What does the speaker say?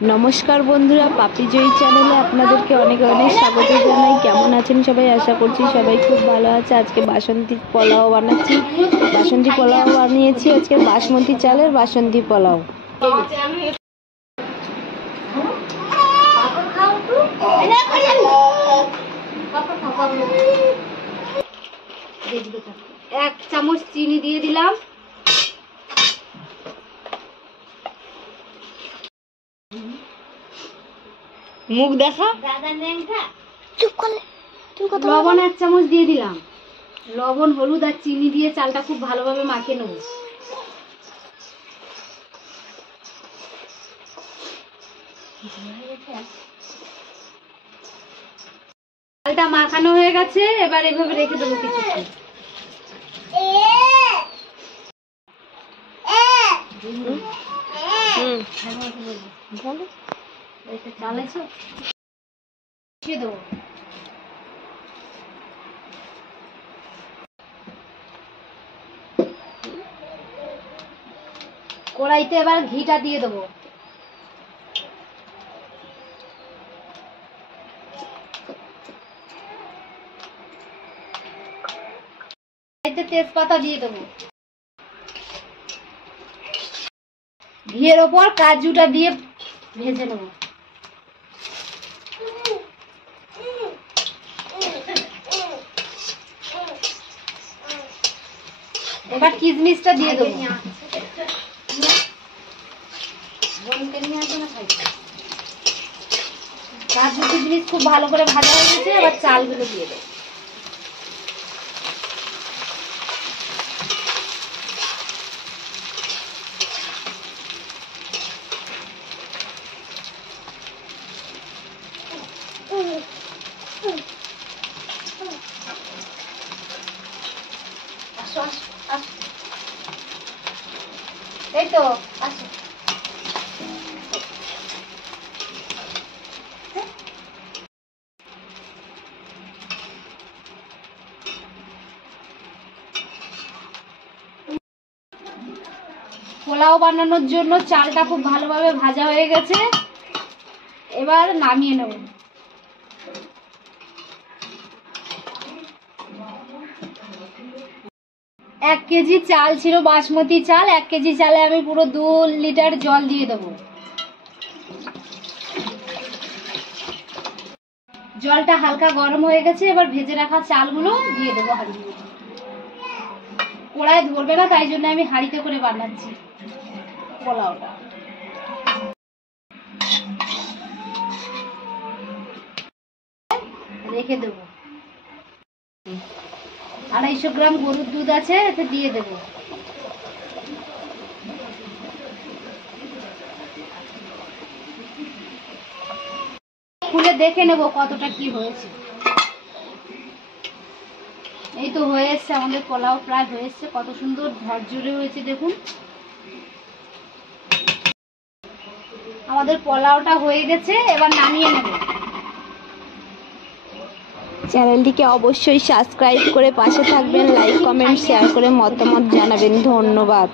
नमस्कार बंधुरा पापी जयी चैनेले आपनादेरके अनेक अनेक स्वागत जानाई। केमन आछेन सबाई? आशा करछि सबाई खूब भालो आछे। आजके बासंती पोलाओ बानाচ্ছি। बासंती पोलाओ बानिয়েছি আজকে बासमती चालेर बासंती पोलाओ। एक चामच चीनी दिए दिलाम। मुख देखा लवण एक चामच दिए दिलाम। लवण हलुद और चीनी दिए चालटा खूब भालोभाবে মাখিয়ে নেব। চালটা মাখানো হয়ে গেছে, এবার এভাবে রেখে দেব কিছুক্ষণ। চাল আছে দিয়ে দেব। কড়াইতে এবার ঘিটা দিয়ে দেব। কড়াইতে তেজপাতা দিয়ে দেব। ঘিয়ের ওপর কাজুটা দিয়ে ভেজে নেব। এবার কিশমিশটা দিয়ে দেব। কাজু কিশমিশ খুব ভালো করে ভাজা হয়ে গেছে, এবার চালগুলো দিয়ে দেব। এই তো আসো। পোলাও বানানোর জন্য চালটা খুব ভালোভাবে ভাজা হয়ে গেছে, এবার নামিয়ে নেব। 1 কেজি চাল ছিল বাসমতি চাল। 1 কেজি চালে আমি পুরো 2 লিটার জল দিয়ে দেব। জলটা হালকা গরম হয়ে গেছে, এবার ভেজে রাখা চালগুলো দিয়ে দেবো হাঁড়িতে। কড়াই ধরবে না, তাই জন্য আমি হাঁড়িতে করে বানাচ্ছি পোলাওটা। রেখে দেবো। 250 গ্রাম গরুর দুধ আছে, এতে দিয়ে দেব। খুলে দেখে নেব কতটা কি হয়েছে। এই তো হয়ে এসছে আমাদের পোলাও, প্রায় হয়ে এসছে। কত সুন্দর ঝরঝরে হয়েছে দেখুন। আমাদের পোলাওটা হয়ে গেছে, এবার নামিয়ে নেব। চ্যানেলটিকে অবশ্যই সাবস্ক্রাইব করে পাশে থাকবেন, লাইক কমেন্ট শেয়ার করে মতামত জানাবেন। ধন্যবাদ।